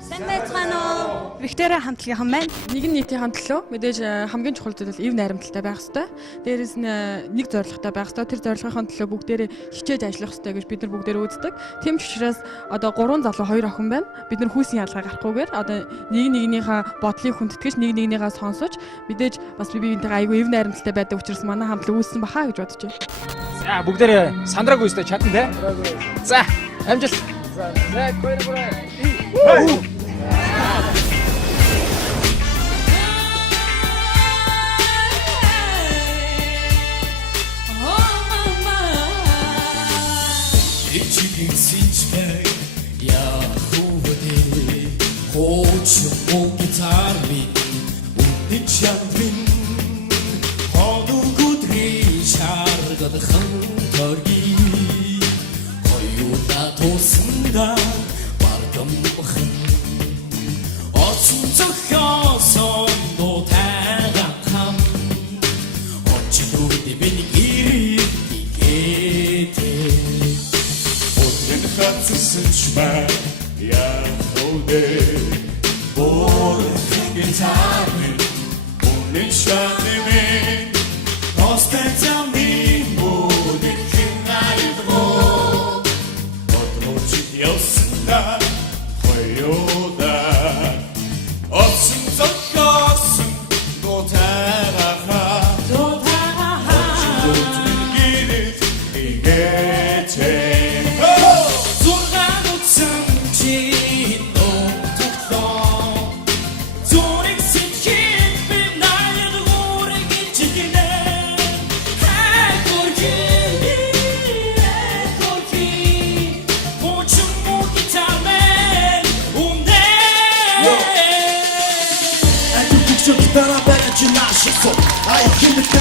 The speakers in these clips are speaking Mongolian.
Сайн байцгаана уу? Виктория хамтлагийнхан маань Нэг нь нийтийн хамтлаа мэдээж хамгийн чухал зүйл ив найрамдалтай байх хэрэгтэй. Дээрээс нь нэг зорилготой байх хэрэгтэй. Тэр зорилгын төлөө бүгдээрээ хичээж ажиллах хэрэгтэй гэж бид нар бүгдээрээ үздэг. Тийм ч учраас одоо 3 залуу 2 охин байна. Бид нар хүүсийн ялгаа гарахгүйгээр одоо нэг нэгнийхээ бодлыг хүндэтгэж нэг нэгнийхээ сонсож мэдээж бас бибинтэйгээ айгүй ив найрамдалтай байдаг учраас манай хамтлаг үүссэн бахаа гэж бодож байна. За бүгдээрээ сандраг үстэй чадна те. За амжилт. За гойроо. Хоч мөн гитарми үдний чамбин хоногудрий шаргад хантарги хоёулаа туусанда бардам бахан оцсон зохиосон нотайгаа хам очилууди биний ирэх игээдэ өдрөн хатсан чмаа яа Guitarmi, un'inchantimi, ostensiami, moodi finalidro, odročit jasna, hojoda, odsum zokosum, dotaraha, odsum gidit, igete, zurgan utsum chin, I can the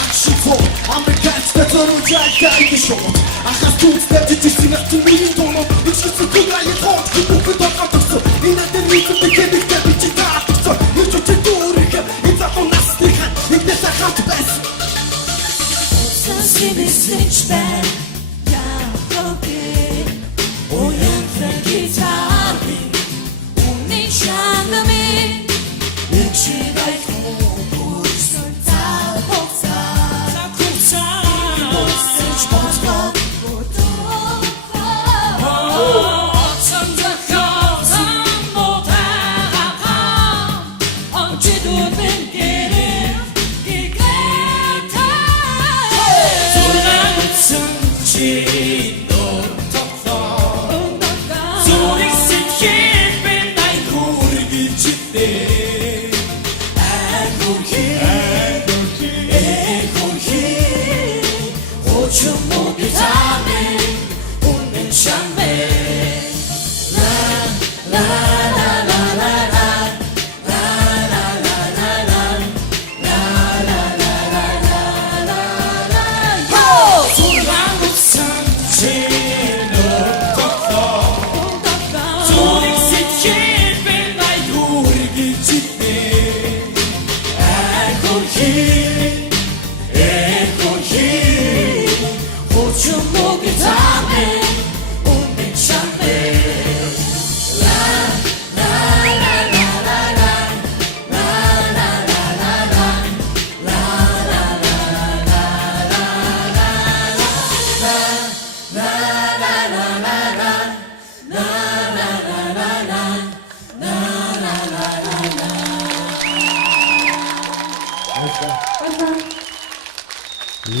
action for amerikanska zorunca i short. I have to step to sing up to me don't know. It's just a good I thought you could talk out of so. In the need of the kid that we did that so. You took to do it. It's up on us. It is a hot best. So see this rich band. Yeah, okay. Oh, yeah, thank you, Tommy. Only shine me. It's like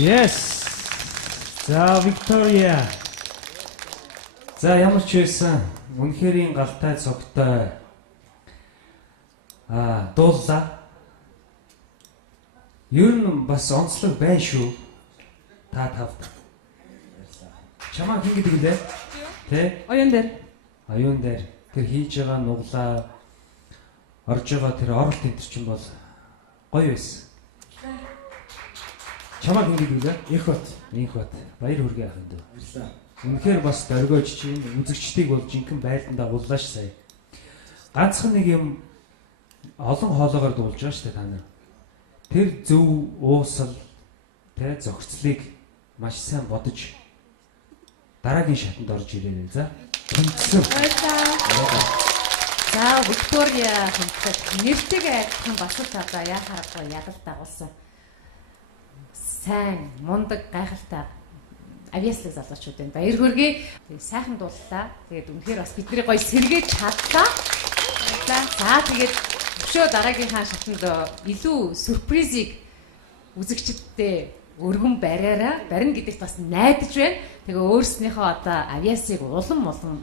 Yes. За Виктория. За ямар ч байсан үнэхэрийн галтай цогтой дууллаа. Ер нь бас онцлог байна шүү. Та тавд. Чамаа хин гэдэг лээ. Тэ? Оюун дээр. Оюун дээр тэр хийж байгаа нуглаа орж байгаа тэр оролт энэ чинь бол гоё байсан. Чамаа хин гэдэг лээ. Их бат. Баяр хүргээ яах юм дөө. Баярлалаа. Үнэхээр бас дөргөөж чинь үзэгчдийг бол жинхэнэ байлдандаа уллааш сая. Ганцхан нэг юм олон хоолоогоор дуулж байгаа шүү дээ та нар. Тэр зөв уусал тэ зохицлыг маш сайн бодож дараагийн шатанд орж ирээрэй за. Тэнцсэн. Баярлалаа. За Виктория хамтлагч нэртэйгээ адилхан бас л одоо яхаарахгүй ядал дагуулсан. Сайн, мундаг, гайхалтай авьяаслаг залуучууд байна. Баяр хүргэе. Тэгээ сайхан дууллаа. Тэгээд үнэхээр бас бидний гоё сэргээж чадлаа. За тэгээд өшөө дараагийнхаа шатанд илүү сюрпризийг үзэгчдэд өргөн барина гэдэгт бас найдаж байна. Тэгээ өөрснийхөө одоо авьяасыг улам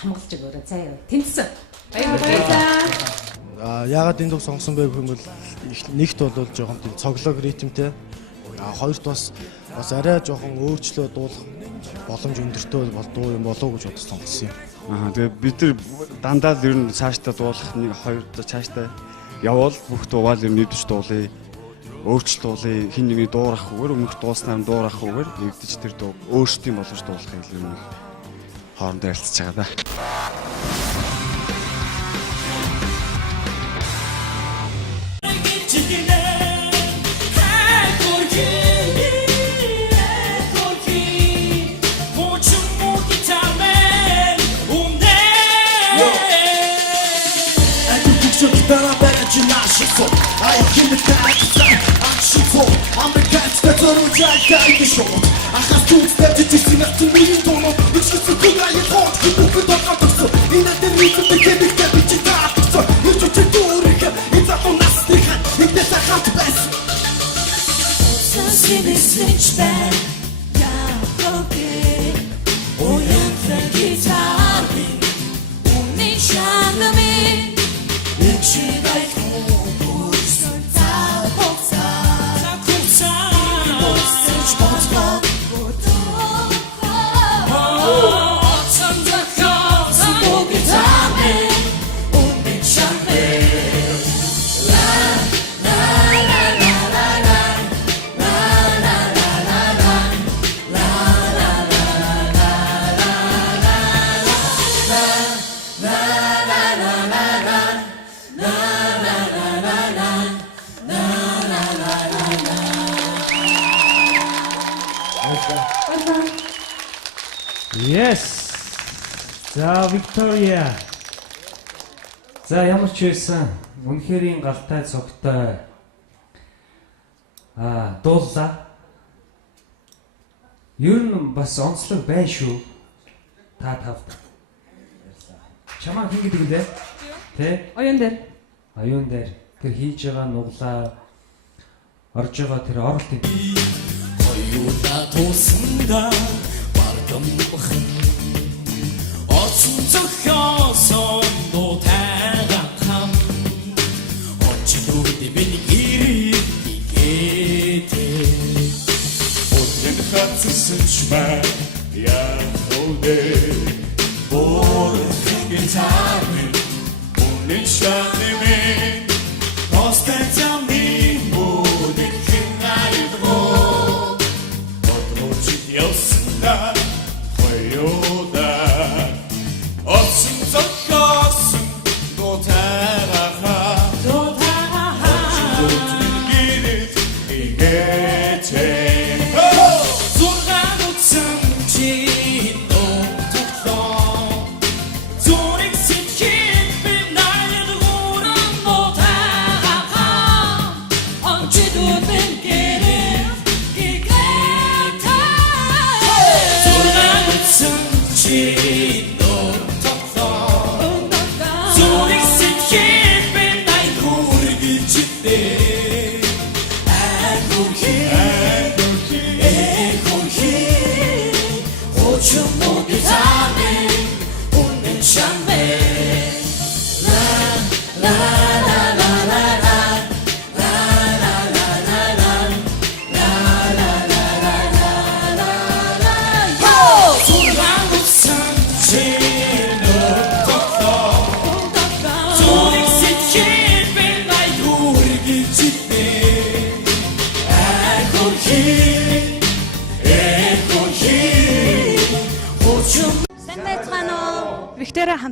хамгаалж өгөөрэй. Заяа. Тэнцсэн. Баярлалаа. Яагаад энэ дуу сонгосон бэ гэх юм бол нэгт бол жоохон тийм цоглог ритмтэй. Хоёрт бас арай жоохон өөрчлөө дуулах боломж өндөртэй бол дуу юм болов уу гэж бодож сонгосон юм. Тэгээ бид нар дандаа л ер нь цаашдаа дуулах нэг хоёр цаашдаа явбал бүх дуугаал юм нэвдэж дуулъя. Өөрчлөлт дуулъя. Хин нэгний дуурахгүйгээр өмнөх дууснаар дуурахгүйгээр нэвдэж тэр дуу өөрсдийн болгож дуулахыг л юм хоорондоо ярилцж байгаа да. I give it back to time. I'm the cat that's on the track, guy the show. I have to step to this thing to me, don't know. Which is the good guy you want. You move it on the so. In the reason they can't get it to that. So you should do it. It's a fantastic. It's a hot best. So see this rich band. Yeah, okay. Oh, yeah, the guitar. Only shine me. It's like Yes. За Виктория. За ямар ч байсан үнэхэрийн галтай цогтой дууллаа. Ер нь бас онцлог байна шүү. Та тавд. Чамаа хин гэдэг лээ. Тэ? Оюун дээр. Оюун дээр. Тэр хийж байгаа нуглаа орж байгаа тэр оролтын. Оюуна туусанда бардамхан. Оцсон зохиосон дуу тайган. Очилууд бин ирээдээ. Өдрөн хатсан чмаа яхоодээ. Guitar, only shining me. Constant on me, more than king I know. But what you that, where you're that. Oxen to Gossen, go Terra, go Terra. Get it, get it. Oh, so now it's something.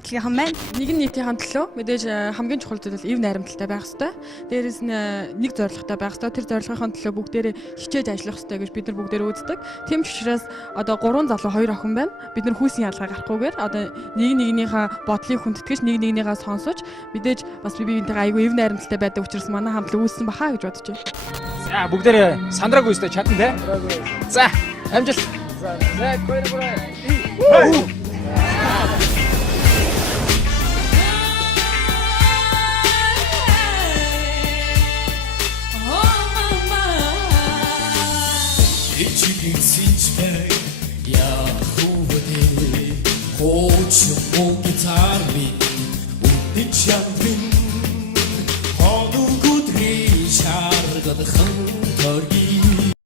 найрагдлынхан байна. Нэгэн нийтийн төлөө мэдээж хамгийн чухал зүйл бол эв найрамдалтай байх хэрэгтэй. Дээрээс нь нэг зорилготой байх хэрэгтэй. Тэр зорилгын төлөө бүгдээрээ хичээж ажиллах хэрэгтэй гэж бид нар бүгдээрээ үздэг. Тийм ч учраас одоо 3 залуу 2 охин байна. Бид нар хүүсийн ялгаа гарахгүйгээр одоо нэг нэгнийхээ бодлыг хүндэтгэж нэг нэгнийхээ сонсож мэдээж бас бибинтэйгээ айгүй эв найрамдалтай байдаг учраас манай хамтлаг үүссэн бахаа гэж бодож байна. За бүгдээрээ сандраагүй өстэй чадна те. За амжилт. За гойроо. Ичиг сичбэг я хувэдэ хоч мөн гитарми үдчамбин хоног өдрий шаргад хан